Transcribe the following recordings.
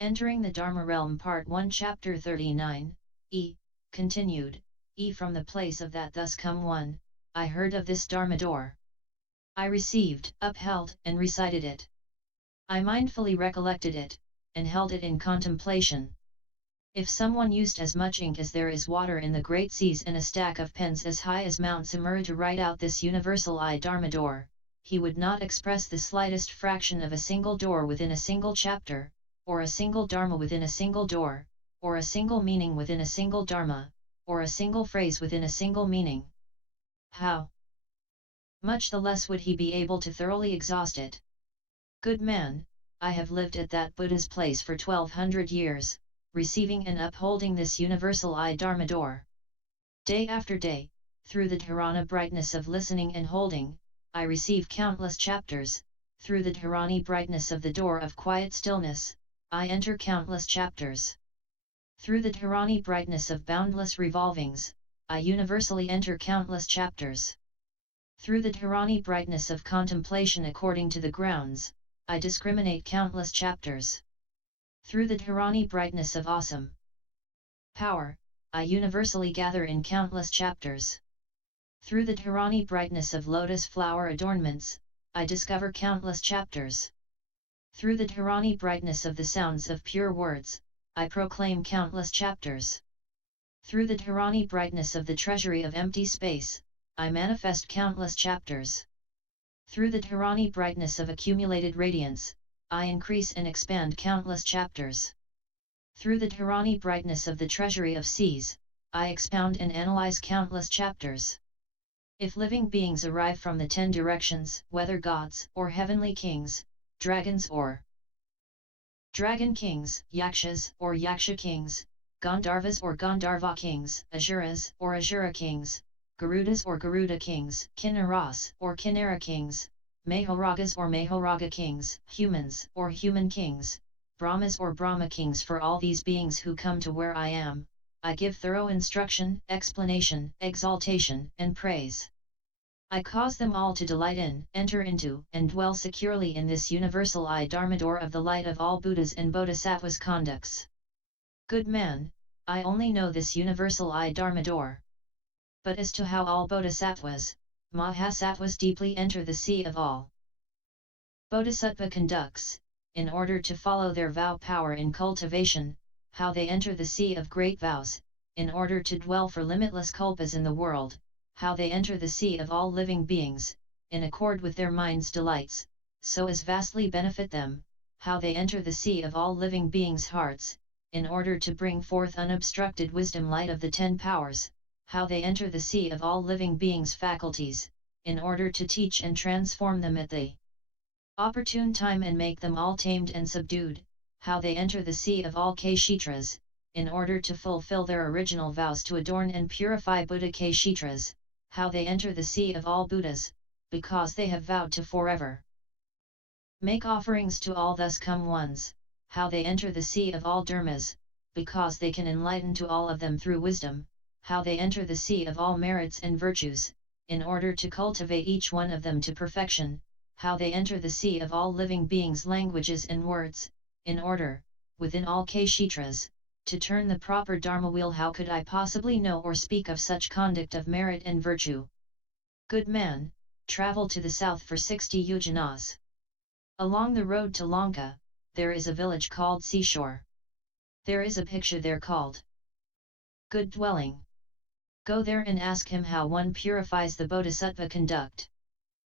Entering the Dharma Realm Part 1 Chapter 39, E. Continued, E. From the place of that thus come one, I heard of this Dharma door. I received, upheld, and recited it. I mindfully recollected it, and held it in contemplation. If someone used as much ink as there is water in the great seas and a stack of pens as high as Mount Sumeru to write out this universal I-Dharma door, he would not express the slightest fraction of a single door within a single chapter, or a single dharma within a single door, or a single meaning within a single dharma, or a single phrase within a single meaning. How much the less would he be able to thoroughly exhaust it? Good man, I have lived at that Buddha's place for 1200 years, receiving and upholding this universal I-Dharma door. Day after day, through the dharana brightness of listening and holding, I receive countless chapters. Through the dharani brightness of the door of quiet stillness, I enter countless chapters. Through the dharani brightness of boundless revolvings, I universally enter countless chapters. Through the dharani brightness of contemplation according to the grounds, I discriminate countless chapters. Through the dharani brightness of awesome power, I universally gather in countless chapters. Through the dharani brightness of lotus flower adornments, I discover countless chapters. Through the dharani brightness of the sounds of pure words, I proclaim countless chapters. Through the dharani brightness of the treasury of empty space, I manifest countless chapters. Through the dharani brightness of accumulated radiance, I increase and expand countless chapters. Through the dharani brightness of the treasury of seas, I expound and analyze countless chapters. If living beings arrive from the 10 directions, whether gods or heavenly kings, dragons or dragon kings, yakshas or yaksha kings, Gandharvas or Gandharva kings, Asuras or Asura kings, Garudas or Garuda kings, Kinnaras or Kinnara kings, Mahoragas or Mahoraga kings, humans or human kings, Brahmas or Brahma kings, for all these beings who come to where I am, I give thorough instruction, explanation, exaltation, and praise. I cause them all to delight in, enter into, and dwell securely in this universal I-Dharma door of the light of all Buddhas and Bodhisattvas' conducts. Good man, I only know this universal I-Dharma door. But as to how all Bodhisattvas, Mahasattvas deeply enter the sea of all Bodhisattva conducts, in order to follow their vow power in cultivation, how they enter the sea of great vows, in order to dwell for limitless kalpas in the world, how they enter the sea of all living beings, in accord with their mind's delights, so as vastly benefit them, how they enter the sea of all living beings' hearts, in order to bring forth unobstructed wisdom light of the 10 powers, how they enter the sea of all living beings' faculties, in order to teach and transform them at the opportune time and make them all tamed and subdued, how they enter the sea of all kshetras, in order to fulfill their original vows to adorn and purify Buddha kshetras, how they enter the sea of all Buddhas, because they have vowed to forever make offerings to all thus come ones, how they enter the sea of all dharmas, because they can enlighten to all of them through wisdom, how they enter the sea of all merits and virtues, in order to cultivate each one of them to perfection, how they enter the sea of all living beings' languages and words, in order, within all kshetras, to turn the proper dharma wheel. How could I possibly know or speak of such conduct of merit and virtue? Good man, travel to the south for 60 yojanas. Along the road to Lanka, there is a village called Seashore. There is a picture there called Good Dwelling. Go there and ask him how one purifies the Bodhisattva conduct.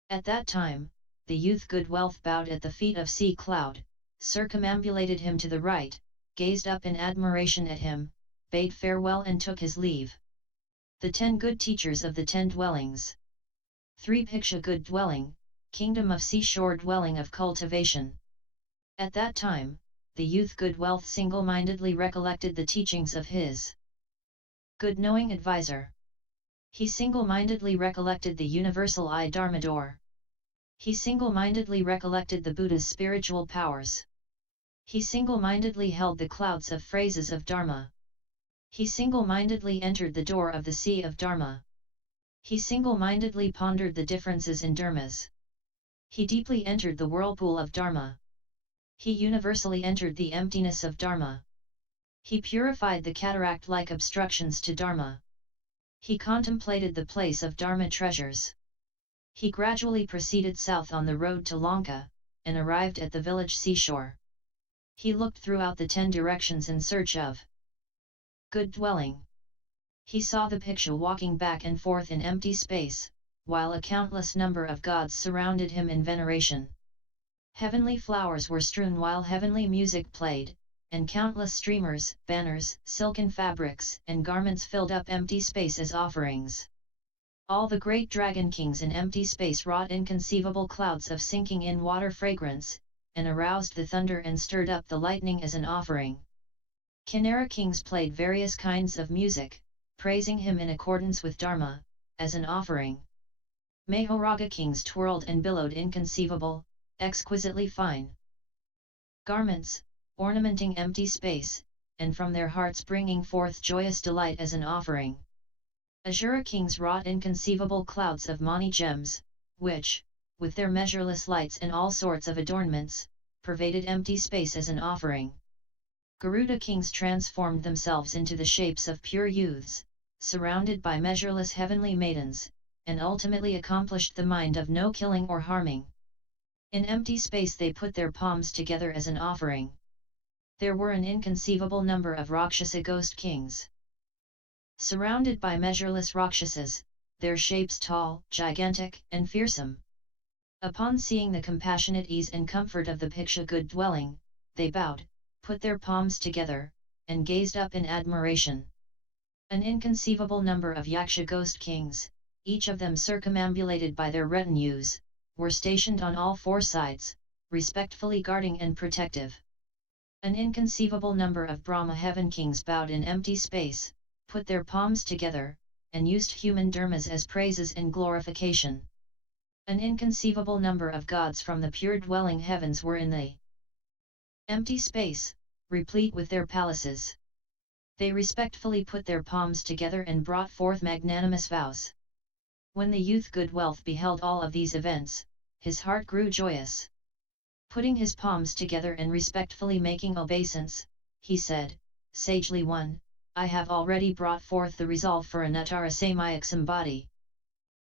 At that time, the youth Good Wealth bowed at the feet of Sea Cloud, circumambulated him to the right, gazed up in admiration at him, bade farewell and took his leave. The 10 good teachers of the 10 dwellings. 3 Piksha Good Dwelling, Kingdom of Seashore Dwelling of Cultivation. At that time, the youth Good Wealth single-mindedly recollected the teachings of his good knowing advisor. He single-mindedly recollected the universal I-Dharma door. He single-mindedly recollected the Buddha's spiritual powers. He single-mindedly held the clouds of phrases of Dharma. He single-mindedly entered the door of the sea of Dharma. He single-mindedly pondered the differences in dharmas. He deeply entered the whirlpool of Dharma. He universally entered the emptiness of Dharma. He purified the cataract-like obstructions to Dharma. He contemplated the place of Dharma treasures. He gradually proceeded south on the road to Lanka, and arrived at the village seashore. He looked throughout the 10 directions in search of good dwelling. He saw the Bhikshu walking back and forth in empty space, while a countless number of gods surrounded him in veneration. Heavenly flowers were strewn while heavenly music played, and countless streamers, banners, silken fabrics, and garments filled up empty space as offerings. All the great dragon kings in empty space wrought inconceivable clouds of sinking in water fragrance, and aroused the thunder and stirred up the lightning as an offering. Kinnara kings played various kinds of music, praising him in accordance with Dharma, as an offering. Mahoraga kings twirled and billowed inconceivable, exquisitely fine garments, ornamenting empty space, and from their hearts bringing forth joyous delight as an offering. Asura kings wrought inconceivable clouds of mani gems, which, with their measureless lights and all sorts of adornments, pervaded empty space as an offering. Garuda kings transformed themselves into the shapes of pure youths, surrounded by measureless heavenly maidens, and ultimately accomplished the mind of no killing or harming. In empty space they put their palms together as an offering. There were an inconceivable number of Rakshasa ghost kings. Surrounded by measureless Rakshasas, their shapes tall, gigantic, and fearsome. Upon seeing the compassionate ease and comfort of the Bhikshu good dwelling, they bowed, put their palms together, and gazed up in admiration. An inconceivable number of Yaksha ghost kings, each of them circumambulated by their retinues, were stationed on all 4 sides, respectfully guarding and protective. An inconceivable number of Brahma heaven kings bowed in empty space, put their palms together, and used human dharmas as praises and glorification. An inconceivable number of gods from the pure dwelling heavens were in the empty space, replete with their palaces. They respectfully put their palms together and brought forth magnanimous vows. When the youth good wealth beheld all of these events, his heart grew joyous. Putting his palms together and respectfully making obeisance, he said, "Sagely one, I have already brought forth the resolve for anuttarasamyaksambodhi.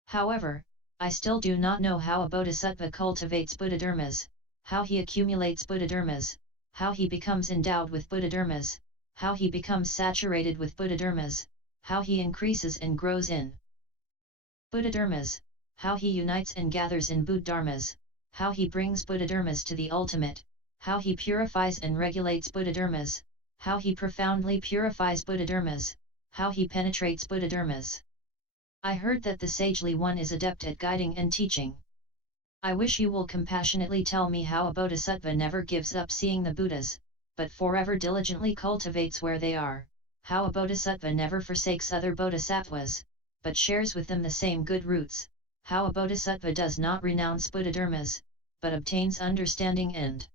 However, I still do not know how a bodhisattva cultivates Buddha-dharmas, how he accumulates Buddha-dharmas, how he becomes endowed with Buddha-dharmas, how he becomes saturated with Buddha-dharmas, how he increases and grows in Buddha-dharmas, how he unites and gathers in Buddha-dharmas, how he brings Buddha-dharmas to the ultimate, how he purifies and regulates Buddha-dharmas, how he profoundly purifies Buddha-dharmas, how he penetrates Buddha-dharmas. I heard that the sagely one is adept at guiding and teaching. I wish you will compassionately tell me how a bodhisattva never gives up seeing the Buddhas, but forever diligently cultivates where they are, how a bodhisattva never forsakes other bodhisattvas, but shares with them the same good roots, how a bodhisattva does not renounce Buddha-dharmas, but obtains understanding and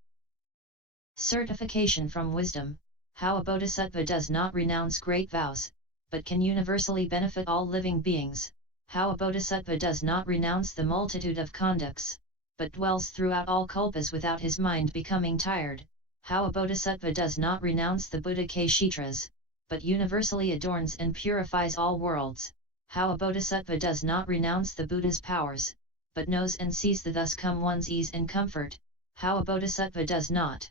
certification from wisdom, how a bodhisattva does not renounce great vows, but can universally benefit all living beings, how a bodhisattva does not renounce the multitude of conducts, but dwells throughout all kalpas without his mind becoming tired, how a bodhisattva does not renounce the Buddha kshetras, but universally adorns and purifies all worlds, how a bodhisattva does not renounce the Buddha's powers, but knows and sees the thus come one's ease and comfort, how a bodhisattva does not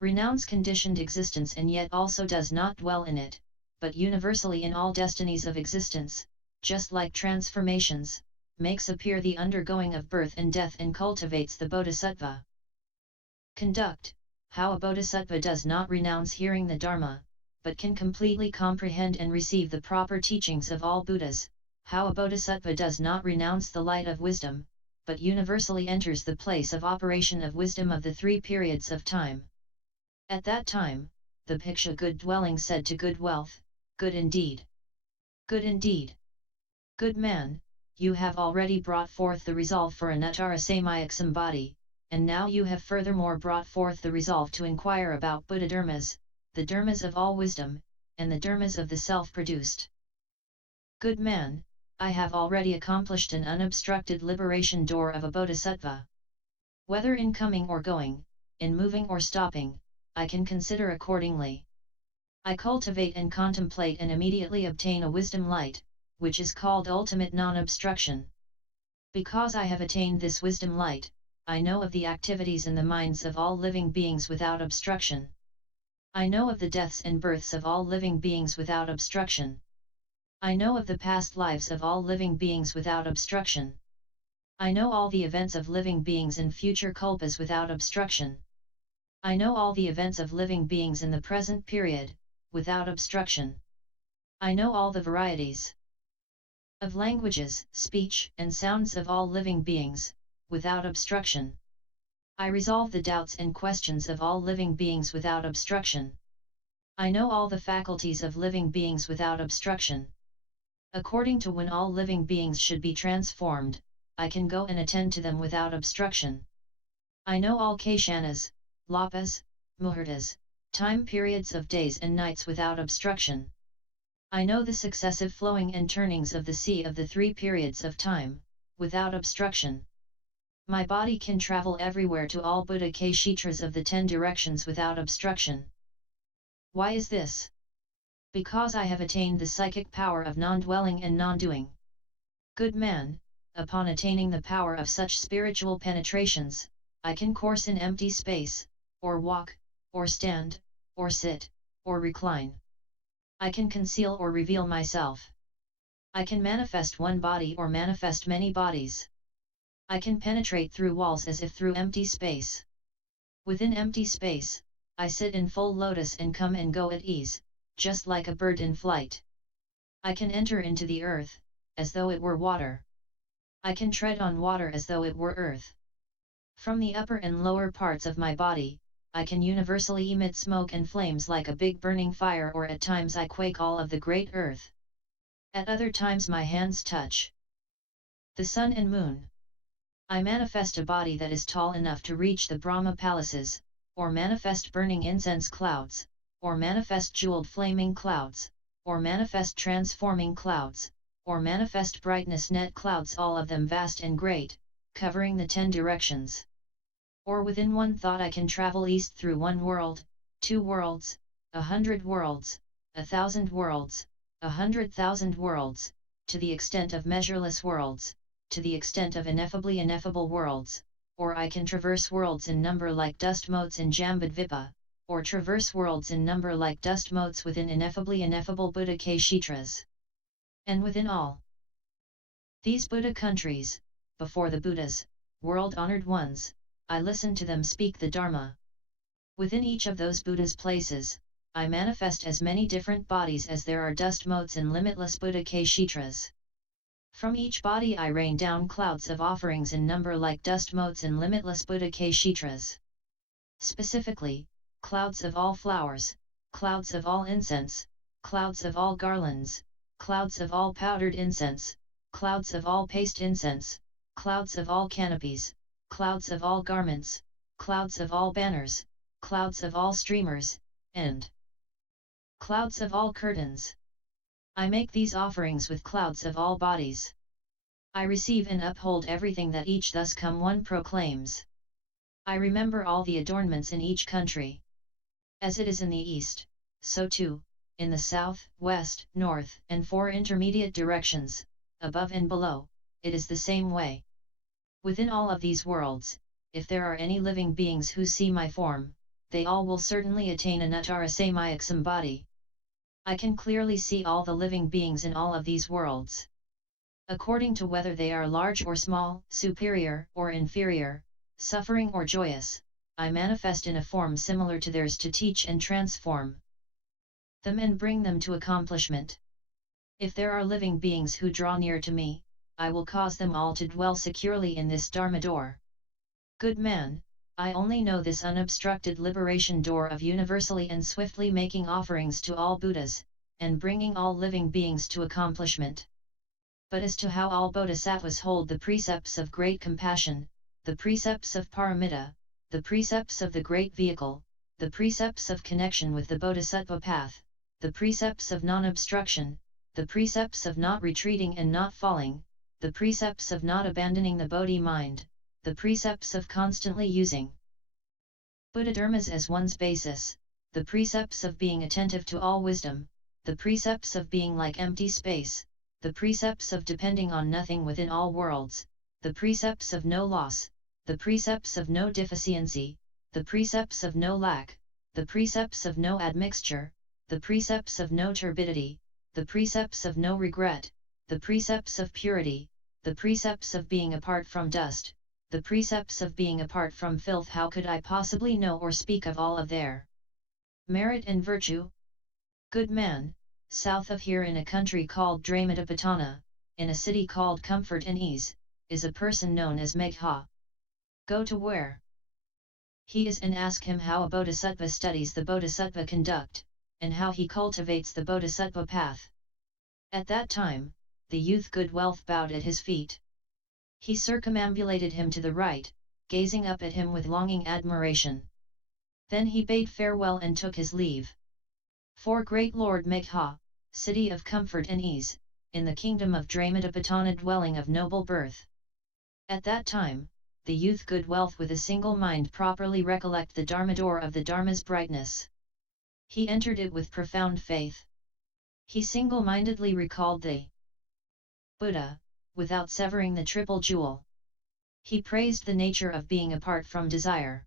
renounce conditioned existence and yet also does not dwell in it, but universally in all destinies of existence, just like transformations, makes appear the undergoing of birth and death and cultivates the bodhisattva conduct, how a bodhisattva does not renounce hearing the Dharma, but can completely comprehend and receive the proper teachings of all Buddhas, how a bodhisattva does not renounce the light of wisdom, but universally enters the place of operation of wisdom of the 3 periods of time. At that time, the Bhikshu good dwelling said to good wealth, "Good indeed. Good indeed. Good man, you have already brought forth the resolve for anuttarasamyaksambodhi, and now you have furthermore brought forth the resolve to inquire about Buddha-dharmas, the dharmas of all wisdom, and the dharmas of the self-produced. Good man, I have already accomplished an unobstructed liberation door of a bodhisattva. Whether in coming or going, in moving or stopping, I can consider accordingly. I cultivate and contemplate and immediately obtain a wisdom light, which is called ultimate non-obstruction. Because I have attained this wisdom light, I know of the activities in the minds of all living beings without obstruction. I know of the deaths and births of all living beings without obstruction. I know of the past lives of all living beings without obstruction. I know all the events of living beings in future kalpas without obstruction. I know all the events of living beings in the present period, without obstruction. I know all the varieties of languages, speech, and sounds of all living beings, without obstruction. I resolve the doubts and questions of all living beings without obstruction. I know all the faculties of living beings without obstruction. According to when all living beings should be transformed, I can go and attend to them without obstruction. I know all kshetras, lapas, muhurtas, time periods of days and nights without obstruction. I know the successive flowing and turnings of the sea of the 3 periods of time, without obstruction. My body can travel everywhere to all Buddha kshetras of the 10 directions without obstruction. Why is this? Because I have attained the psychic power of non-dwelling and non-doing. Good man, upon attaining the power of such spiritual penetrations, I can course in empty space, or walk, or stand, or sit, or recline. I can conceal or reveal myself. I can manifest one body or manifest many bodies. I can penetrate through walls as if through empty space. Within empty space, I sit in full lotus and come and go at ease, just like a bird in flight. I can enter into the earth, as though it were water. I can tread on water as though it were earth. From the upper and lower parts of my body, I can universally emit smoke and flames like a big burning fire, or at times I quake all of the great earth. At other times my hands touch the sun and moon. I manifest a body that is tall enough to reach the Brahma palaces, or manifest burning incense clouds, or manifest jeweled flaming clouds, or manifest transforming clouds, or manifest brightness net clouds, all of them vast and great, covering the 10 directions. Or within one thought I can travel east through 1 world, 2 worlds, 100 worlds, 1,000 worlds, 100,000 worlds, to the extent of measureless worlds, to the extent of ineffably ineffable worlds, or I can traverse worlds in number like dust motes in Jambudvipa, or traverse worlds in number like dust motes within ineffably ineffable Buddha kshetras. And within all these Buddha countries, before the Buddhas, world-honored ones, I listen to them speak the Dharma. Within each of those Buddhas' places, I manifest as many different bodies as there are dust motes in limitless Buddha kshetras. From each body I rain down clouds of offerings in number like dust motes in limitless Buddha kshetras. Specifically, clouds of all flowers, clouds of all incense, clouds of all garlands, clouds of all powdered incense, clouds of all paste incense, clouds of all canopies, clouds of all garments, clouds of all banners, clouds of all streamers, and clouds of all curtains. I make these offerings with clouds of all bodies. I receive and uphold everything that each thus come one proclaims. I remember all the adornments in each country. As it is in the east, so too, in the south, west, north, and 4 intermediate directions, above and below, it is the same way. Within all of these worlds, if there are any living beings who see my form, they all will certainly attain anuttarasamyaksambodhi. I can clearly see all the living beings in all of these worlds. According to whether they are large or small, superior or inferior, suffering or joyous, I manifest in a form similar to theirs to teach and transform them and bring them to accomplishment. If there are living beings who draw near to me, I will cause them all to dwell securely in this Dharma door. Good man, I only know this unobstructed liberation door of universally and swiftly making offerings to all Buddhas, and bringing all living beings to accomplishment. But as to how all Bodhisattvas hold the precepts of great compassion, the precepts of paramita, the precepts of the great vehicle, the precepts of connection with the Bodhisattva path, the precepts of non-obstruction, the precepts of not retreating and not falling, the precepts of not abandoning the Bodhi mind, the precepts of constantly using Buddha dharmas as one's basis, the precepts of being attentive to all wisdom, the precepts of being like empty space, the precepts of depending on nothing within all worlds, the precepts of no loss, the precepts of no deficiency, the precepts of no lack, the precepts of no admixture, the precepts of no turbidity, the precepts of no regret, the precepts of purity, the precepts of being apart from dust, the precepts of being apart from filth. How could I possibly know or speak of all of their merit and virtue? Good man, south of here in a country called Dramatapatana, in a city called Comfort and Ease, is a person known as Megha. Go to where he is and ask him how a bodhisattva studies the bodhisattva conduct, and how he cultivates the bodhisattva path. At that time, the youth Good Wealth bowed at his feet. He circumambulated him to the right, gazing up at him with longing admiration. Then he bade farewell and took his leave. For great Lord Megha, city of comfort and ease, in the kingdom of Dramatapatana, dwelling of noble birth. At that time, the youth Good Wealth with a single mind properly recollect the Dharma door of the Dharma's brightness. He entered it with profound faith. He single-mindedly recalled the Buddha, without severing the triple jewel. He praised the nature of being apart from desire.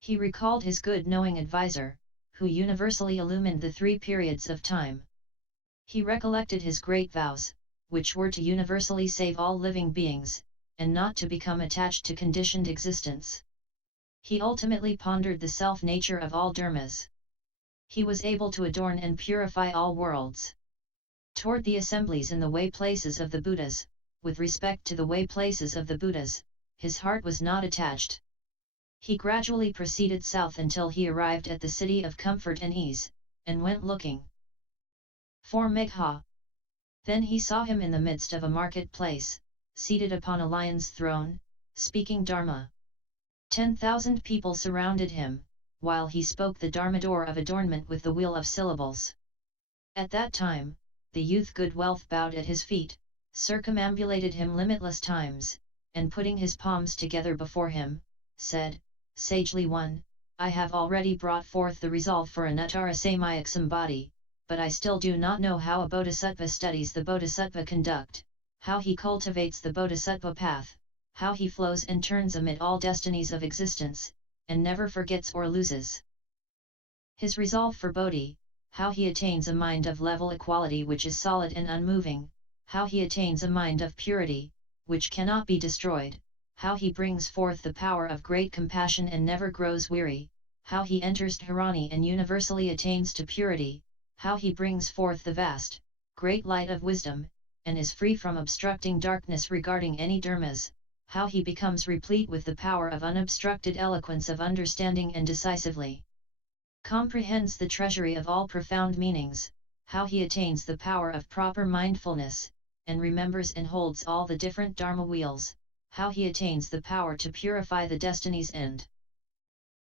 He recalled his good knowing advisor, who universally illumined the three periods of time. He recollected his great vows, which were to universally save all living beings, and not to become attached to conditioned existence. He ultimately pondered the self-nature of all dharmas. He was able to adorn and purify all worlds. Toward the assemblies in the way places of the Buddhas, with respect to the way places of the Buddhas, his heart was not attached. He gradually proceeded south until he arrived at the city of comfort and ease, and went looking for Megha. Then he saw him in the midst of a marketplace, seated upon a lion's throne, speaking Dharma. 10,000 people surrounded him, while he spoke the Dharma door of adornment with the wheel of syllables. At that time, the youth Good Wealth bowed at his feet, circumambulated him limitless times, and putting his palms together before him, said, sagely, 1. I have already brought forth the resolve for anuttarasamyaksambodhi, but I still do not know how a bodhisattva studies the bodhisattva conduct, how he cultivates the bodhisattva path, how he flows and turns amid all destinies of existence, and never forgets or loses his resolve for Bodhi, how he attains a mind of level equality which is solid and unmoving, how he attains a mind of purity, which cannot be destroyed, how he brings forth the power of great compassion and never grows weary, how he enters Dharani and universally attains to purity, how he brings forth the vast, great light of wisdom, and is free from obstructing darkness regarding any dharmas, how he becomes replete with the power of unobstructed eloquence of understanding and decisively comprehends the treasury of all profound meanings, how he attains the power of proper mindfulness, and remembers and holds all the different dharma wheels, how he attains the power to purify the destinies and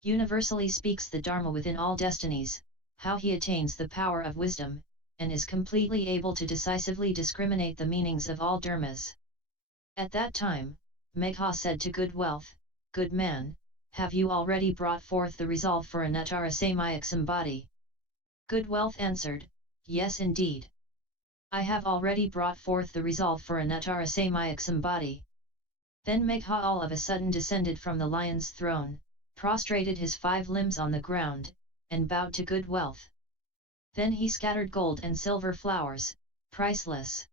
universally speaks the dharma within all destinies, how he attains the power of wisdom, and is completely able to decisively discriminate the meanings of all dharmas. At that time, Megha said to Good Wealth, Good man, have you already brought forth the resolve for anuttarasamyaksambodhi? Good Wealth answered, yes indeed. I have already brought forth the resolve for anuttarasamyaksambodhi. Then Megha all of a sudden descended from the lion's throne, prostrated his 5 limbs on the ground, and bowed to Good Wealth. Then he scattered gold and silver flowers, priceless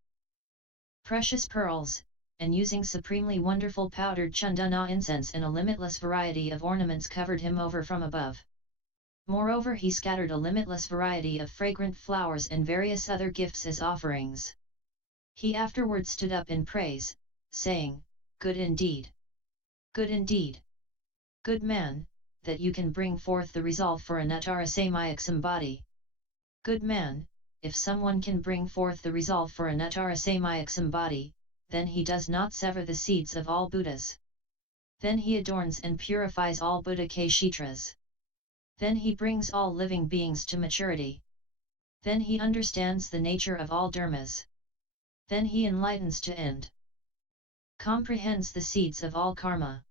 precious pearls, and using supremely wonderful powdered chandana incense and a limitless variety of ornaments covered him over from above. Moreover, he scattered a limitless variety of fragrant flowers and various other gifts as offerings. He afterwards stood up in praise, saying, Good indeed! Good indeed! Good man, that you can bring forth the resolve for anuttarasamyaksambodhi. Good man, if someone can bring forth the resolve for anuttarasamyaksambodhi, then he does not sever the seeds of all Buddhas. Then he adorns and purifies all Buddha kshetras. Then he brings all living beings to maturity. Then he understands the nature of all dharmas. Then he enlightens to end. Comprehends the seeds of all karma.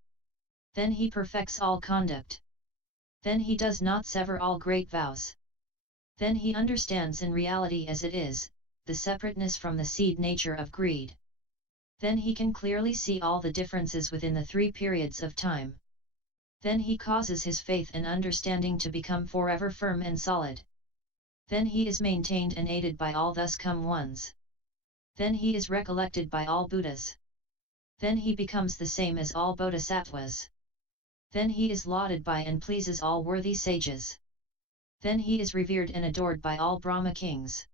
Then he perfects all conduct. Then he does not sever all great vows. Then he understands in reality as it is, the separateness from the seed nature of greed. Then he can clearly see all the differences within the three periods of time. Then he causes his faith and understanding to become forever firm and solid. Then he is maintained and aided by all thus come ones. Then he is recollected by all Buddhas. Then he becomes the same as all Bodhisattvas. Then he is lauded by and pleases all worthy sages. Then he is revered and adored by all Brahma kings.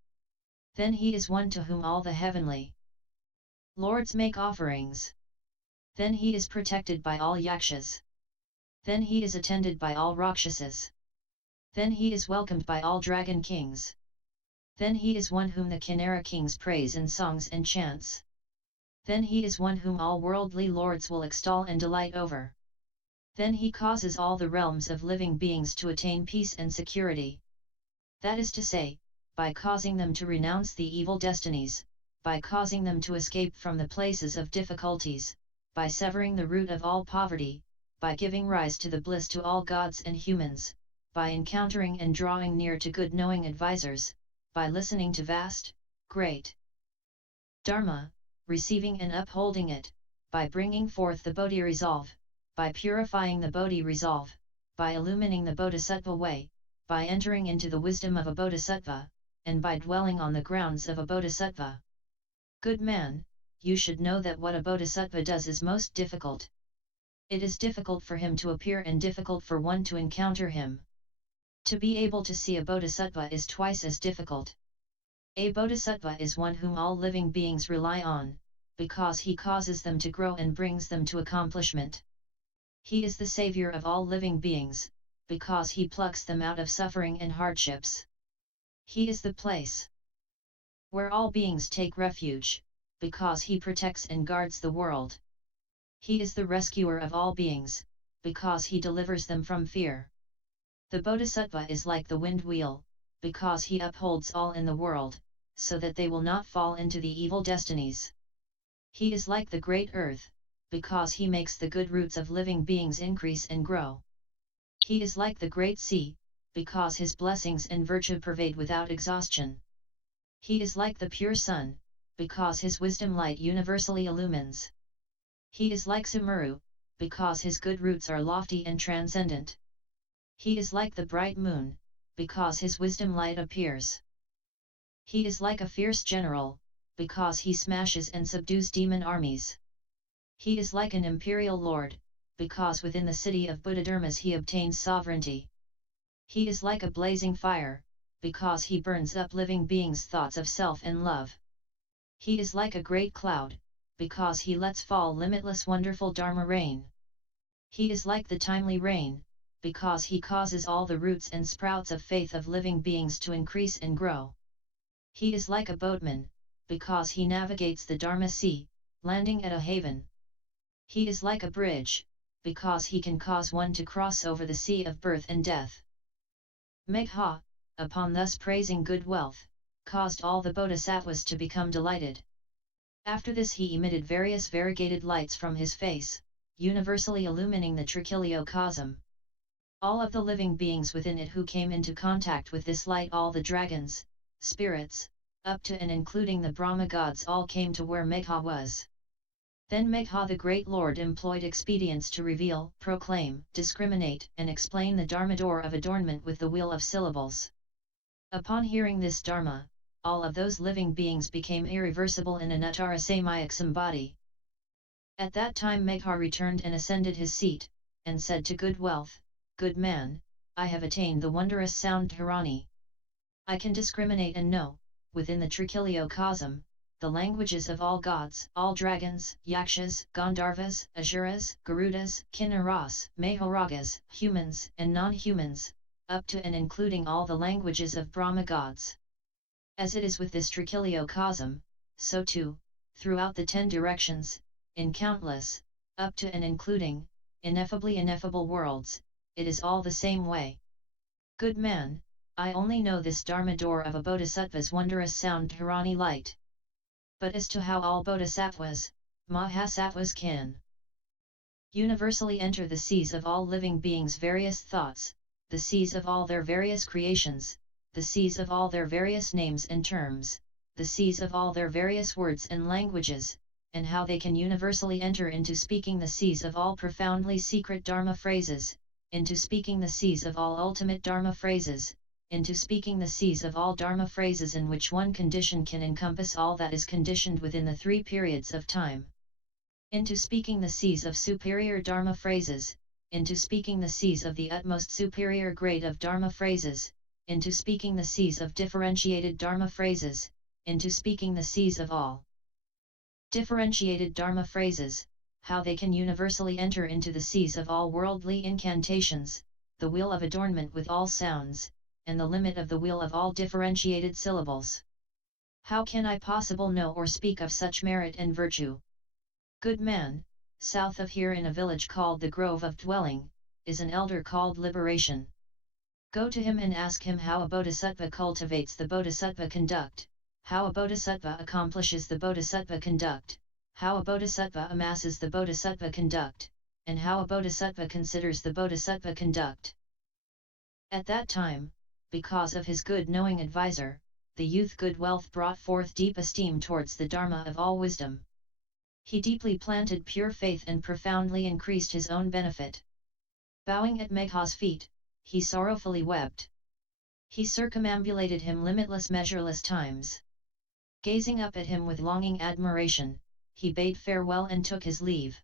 Then he is one to whom all the heavenly lords make offerings. Then he is protected by all yakshas. Then he is attended by all rakshasas. Then he is welcomed by all dragon kings. Then he is one whom the Kinnara kings praise in songs and chants. Then he is one whom all worldly lords will extol and delight over. Then he causes all the realms of living beings to attain peace and security. That is to say, by causing them to renounce the evil destinies, by causing them to escape from the places of difficulties, by severing the root of all poverty, by giving rise to the bliss to all gods and humans, by encountering and drawing near to good knowing advisors, by listening to vast, great Dharma, receiving and upholding it, by bringing forth the Bodhi resolve, by purifying the Bodhi resolve, by illumining the Bodhisattva way, by entering into the wisdom of a Bodhisattva, and by dwelling on the grounds of a Bodhisattva. Good man, you should know that what a Bodhisattva does is most difficult. It is difficult for him to appear and difficult for one to encounter him. To be able to see a Bodhisattva is twice as difficult. A Bodhisattva is one whom all living beings rely on, because he causes them to grow and brings them to accomplishment. He is the savior of all living beings, because he plucks them out of suffering and hardships. He is the place where all beings take refuge, because he protects and guards the world. He is the rescuer of all beings, because he delivers them from fear. The Bodhisattva is like the wind wheel, because he upholds all in the world, so that they will not fall into the evil destinies. He is like the great earth, because he makes the good roots of living beings increase and grow. He is like the great sea, because his blessings and virtue pervade without exhaustion. He is like the pure sun, because his wisdom light universally illumines. He is like Samaru, because his good roots are lofty and transcendent. He is like the bright moon, because his wisdom light appears. He is like a fierce general, because he smashes and subdues demon armies. He is like an imperial lord, because within the city of Buddha dharmas he obtains sovereignty. He is like a blazing fire, because he burns up living beings' thoughts of self and love. He is like a great cloud, because he lets fall limitless wonderful Dharma rain. He is like the timely rain, because he causes all the roots and sprouts of faith of living beings to increase and grow. He is like a boatman, because he navigates the Dharma sea, landing at a haven. He is like a bridge, because he can cause one to cross over the sea of birth and death. Megha, upon thus praising good wealth, caused all the Bodhisattvas to become delighted. After this he emitted various variegated lights from his face, universally illumining the Trichiliocosm. All of the living beings within it who came into contact with this light, all the dragons, spirits, up to and including the Brahma gods, all came to where Megha was. Then Megha the great lord employed expedients to reveal, proclaim, discriminate and explain the Dharma door of adornment with the wheel of syllables. Upon hearing this Dharma, all of those living beings became irreversible in anuttarasamyaksambodhi. At that time Megha returned and ascended his seat, and said to good wealth, "Good man, I have attained the wondrous sound Dharani. I can discriminate and know, within the Trichiliocosm, the languages of all gods, all dragons, yakshas, Gandharvas, Asuras, Garudas, Kinnaras, Mahoragas, humans and non-humans, up to and including all the languages of Brahma gods. As it is with this Trichiliocosm, so too, throughout the 10 directions, in countless, up to and including, ineffably ineffable worlds, it is all the same way. Good man, I only know this Dharma door of a Bodhisattva's wondrous sound Dharani light. But as to how all Bodhisattvas, Mahasattvas can universally enter the seas of all living beings' various thoughts, the seas of all their various creations, the seas of all their various names and terms, the seas of all their various words and languages, and how they can universally enter into speaking the seas of all profoundly secret Dharma phrases, into speaking the seas of all ultimate Dharma phrases, into speaking the seas of all Dharma phrases in which one condition can encompass all that is conditioned within the three periods of time. Into speaking the seas of superior Dharma phrases, into speaking the seas of the utmost superior grade of Dharma phrases, into speaking the seas of differentiated Dharma phrases, into speaking the seas of all differentiated Dharma phrases, how they can universally enter into the seas of all worldly incantations, the wheel of adornment with all sounds, and the limit of the wheel of all differentiated syllables. How can I possible know or speak of such merit and virtue? Good man, south of here in a village called the Grove of Dwelling, is an elder called Liberation. Go to him and ask him how a bodhisattva cultivates the bodhisattva conduct, how a bodhisattva accomplishes the bodhisattva conduct, how a bodhisattva amasses the bodhisattva conduct, and how a bodhisattva considers the bodhisattva conduct. At that time, because of his good knowing advisor, the youth good wealth brought forth deep esteem towards the Dharma of all wisdom. He deeply planted pure faith and profoundly increased his own benefit. Bowing at Megha's feet, he sorrowfully wept. He circumambulated him limitless measureless times. Gazing up at him with longing admiration, he bade farewell and took his leave.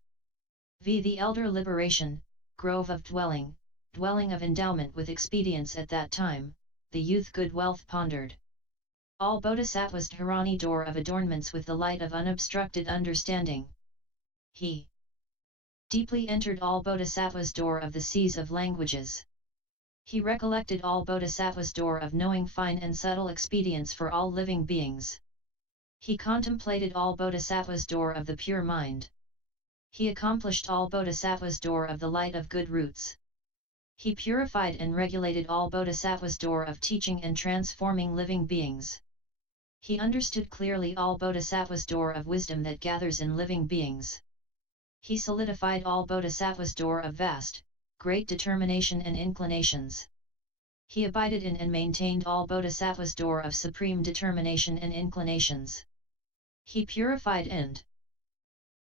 The elder Liberation, Grove of Dwelling, dwelling of endowment with expedience at that time, the youth good wealth pondered. All Bodhisattvas Dharani door of adornments with the light of unobstructed understanding. He deeply entered all Bodhisattvas door of the seas of languages. He recollected all Bodhisattvas door of knowing fine and subtle expedients for all living beings. He contemplated all Bodhisattvas door of the pure mind. He accomplished all Bodhisattvas door of the light of good roots. He purified and regulated all Bodhisattvas door of teaching and transforming living beings. He understood clearly all Bodhisattvas door of wisdom that gathers in living beings. He solidified all Bodhisattvas door of vast, great determination and inclinations. He abided in and maintained all Bodhisattvas door of supreme determination and inclinations. He purified and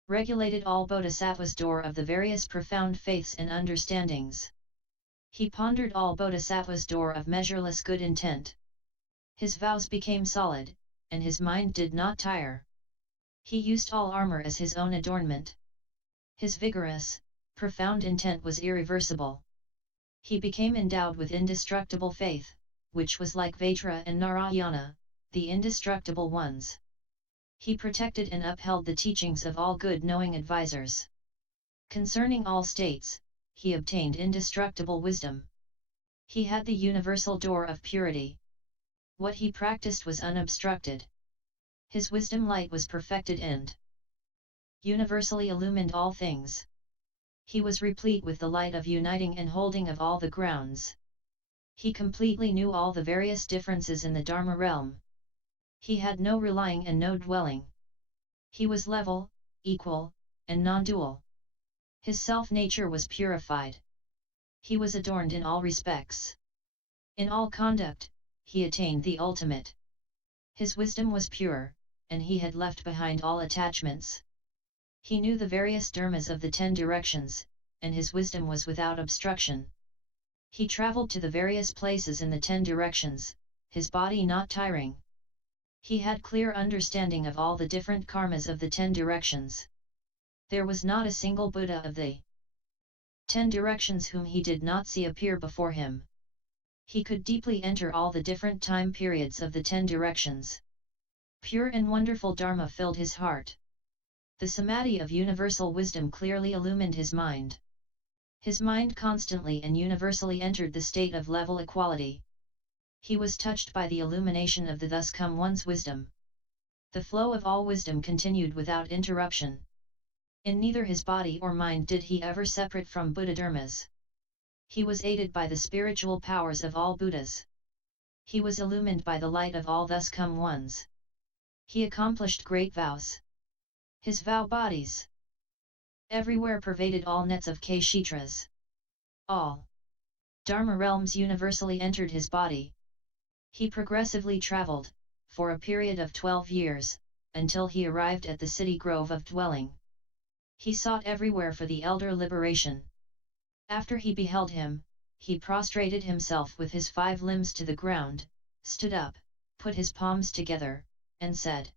regulated all Bodhisattvas door of the various profound faiths and understandings. He pondered all Bodhisattvas door of measureless good intent. His vows became solid, and his mind did not tire. He used all armor as his own adornment. His vigorous, profound intent was irreversible. He became endowed with indestructible faith, which was like Vajra and Narayana, the indestructible ones. He protected and upheld the teachings of all good knowing advisors. Concerning all states, he obtained indestructible wisdom. He had the universal door of purity. What he practiced was unobstructed. His wisdom light was perfected and universally illumined all things. He was replete with the light of uniting and holding of all the grounds. He completely knew all the various differences in the Dharma realm. He had no relying and no dwelling. He was level, equal, and non-dual. His self-nature was purified. He was adorned in all respects. In all conduct, he attained the ultimate. His wisdom was pure, and he had left behind all attachments. He knew the various dharmas of the 10 directions, and his wisdom was without obstruction. He traveled to the various places in the 10 directions, his body not tiring. He had clear understanding of all the different karmas of the 10 directions. There was not a single Buddha of the 10 directions whom he did not see appear before him. He could deeply enter all the different time periods of the 10 directions. Pure and wonderful Dharma filled his heart. The samadhi of universal wisdom clearly illumined his mind. His mind constantly and universally entered the state of level equality. He was touched by the illumination of the thus come one's wisdom. The flow of all wisdom continued without interruption. In neither his body or mind did he ever separate from Buddha dharmas. He was aided by the spiritual powers of all Buddhas. He was illumined by the light of all thus come ones. He accomplished great vows. His vow bodies everywhere pervaded all nets of kshetras. All Dharma realms universally entered his body. He progressively traveled, for a period of 12 years, until he arrived at the city grove of dwelling. He sought everywhere for the elder liberation. After he beheld him, he prostrated himself with his 5 limbs to the ground, stood up, put his palms together, and said,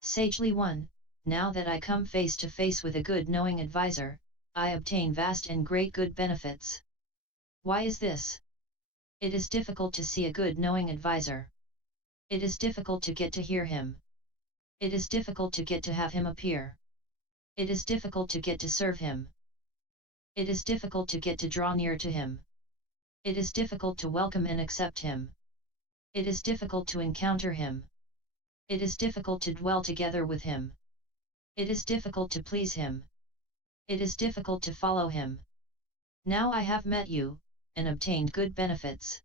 "Sagely One, now that I come face to face with a good knowing advisor, I obtain vast and great good benefits. Why is this? It is difficult to see a good knowing advisor. It is difficult to get to hear him. It is difficult to get to have him appear. It is difficult to get to serve him. It is difficult to get to draw near to him. It is difficult to welcome and accept him. It is difficult to encounter him. It is difficult to dwell together with him. It is difficult to please him. It is difficult to follow him. Now I have met you, and obtained good benefits.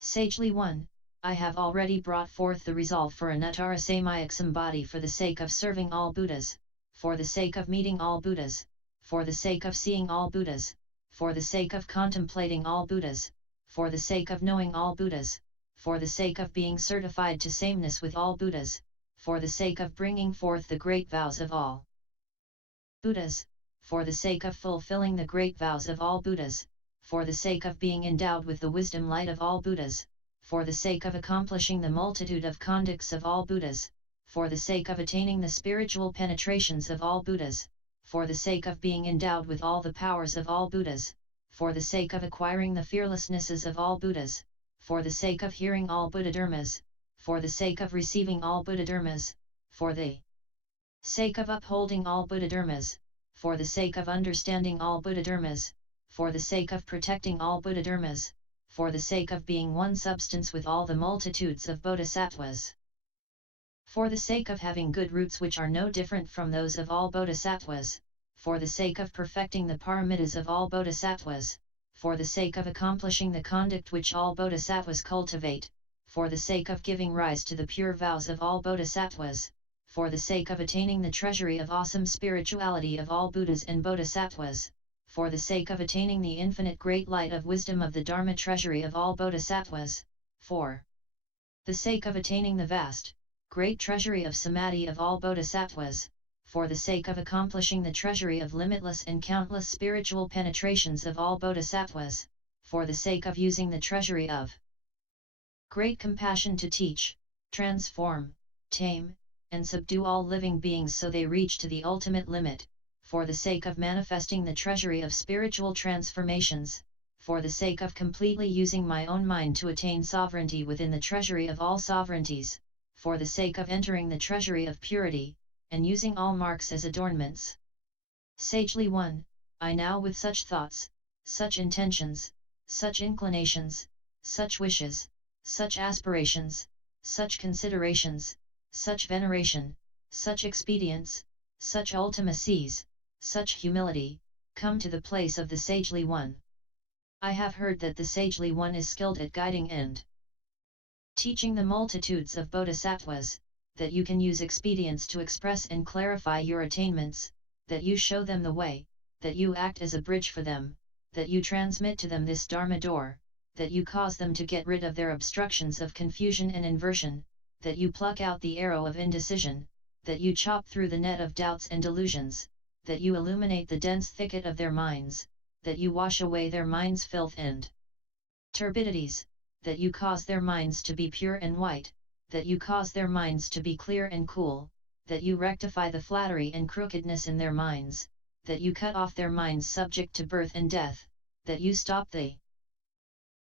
Sagely One, I have already brought forth the resolve for anuttarasamyaksambodhi for the sake of serving all Buddhas, for the sake of meeting all Buddhas, for the sake of seeing all Buddhas, for the sake of contemplating all Buddhas, for the sake of knowing all Buddhas, for the sake of being certified to sameness with all Buddhas, for the sake of bringing forth the great vows of all Buddhas, for the sake of fulfilling the great vows of all Buddhas, for the sake of being endowed with the wisdom light of all Buddhas, for the sake of accomplishing the multitude of conducts of all Buddhas, for the sake of attaining the spiritual penetrations of all Buddhas, for the sake of being endowed with all the powers of all Buddhas, for the sake of acquiring the fearlessnesses of all Buddhas, for the sake of hearing all Buddha dharmas, for the sake of receiving all Buddha dharmas, for the sake of upholding all Buddha dharmas, for the sake of understanding all Buddha dharmas, for the sake of protecting all Buddha dharmas, for the sake of being one substance with all the multitudes of Bodhisattvas, for the sake of having good roots which are no different from those of all Bodhisattvas, for the sake of perfecting the paramitas of all Bodhisattvas, for the sake of accomplishing the conduct which all Bodhisattvas cultivate, for the sake of giving rise to the pure vows of all Bodhisattvas, for the sake of attaining the treasury of awesome spirituality of all Buddhas and Bodhisattvas, for the sake of attaining the infinite great light of wisdom of the Dharma treasury of all Bodhisattvas, for the sake of attaining the vast, great treasury of samadhi of all Bodhisattvas, for the sake of accomplishing the treasury of limitless and countless spiritual penetrations of all Bodhisattvas, for the sake of using the treasury of great compassion to teach, transform, tame, and subdue all living beings so they reach to the ultimate limit, for the sake of manifesting the treasury of spiritual transformations, for the sake of completely using my own mind to attain sovereignty within the treasury of all sovereignties, for the sake of entering the treasury of purity, and using all marks as adornments. Sagely One, I now with such thoughts, such intentions, such inclinations, such wishes, such aspirations, such considerations, such veneration, such expedience, such ultimacies, such humility, come to the place of the Sagely One. I have heard that the Sagely One is skilled at guiding and teaching the multitudes of Bodhisattvas, that you can use expedients to express and clarify your attainments, that you show them the way, that you act as a bridge for them, that you transmit to them this Dharma door, that you cause them to get rid of their obstructions of confusion and inversion, that you pluck out the arrow of indecision, that you chop through the net of doubts and delusions, that you illuminate the dense thicket of their minds, that you wash away their minds' filth and turbidities, that you cause their minds to be pure and white, that you cause their minds to be clear and cool, that you rectify the flattery and crookedness in their minds, that you cut off their minds subject to birth and death, that you stop the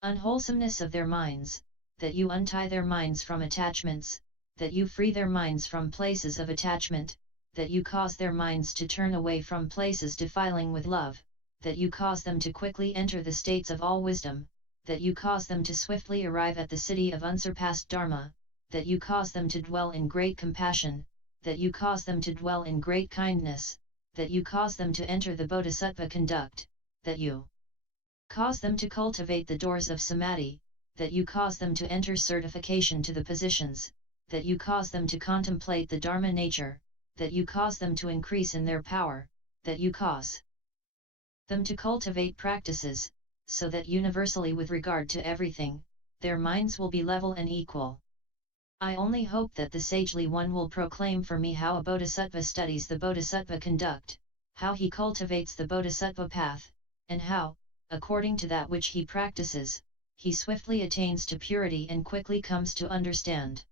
unwholesomeness of their minds, that you untie their minds from attachments, that you free their minds from places of attachment, that you cause their minds to turn away from places defiling with love, that you cause them to quickly enter the states of all wisdom, that you cause them to swiftly arrive at the city of unsurpassed Dharma, that you cause them to dwell in great compassion, that you cause them to dwell in great kindness, that you cause them to enter the Bodhisattva conduct, that you cause them to cultivate the doors of samadhi, that you cause them to enter certification to the positions, that you cause them to contemplate the Dharma nature, that you cause them to increase in their power, that you cause them to cultivate practices, so that universally with regard to everything, their minds will be level and equal. I only hope that the sagely one will proclaim for me how a Bodhisattva studies the Bodhisattva conduct, how he cultivates the Bodhisattva path, and how, according to that which he practices, he swiftly attains to purity and quickly comes to understand.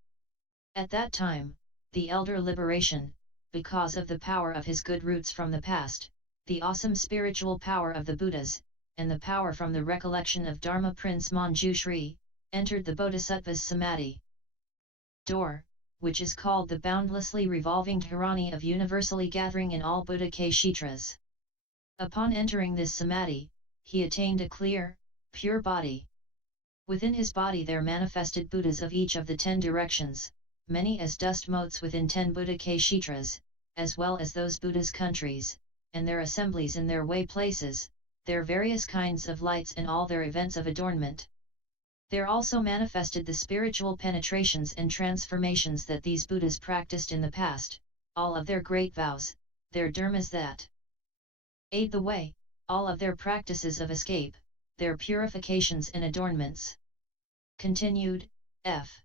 At that time, the elder liberation, because of the power of his good roots from the past, the awesome spiritual power of the Buddhas, and the power from the recollection of Dharma Prince Manjushri, entered the Bodhisattva's samadhi. Door, which is called the boundlessly revolving dharani of universally gathering in all Buddha kshetras. Upon entering this samadhi, he attained a clear, pure body. Within his body there manifested Buddhas of each of the 10 directions, many as dust motes within 10 Buddha kshetras, as well as those Buddhas' countries, and their assemblies in their way places, their various kinds of lights and all their events of adornment. There also manifested the spiritual penetrations and transformations that these Buddhas practiced in the past, all of their great vows, their dharmas that aid the way, all of their practices of escape, their purifications and adornments. Continued, F.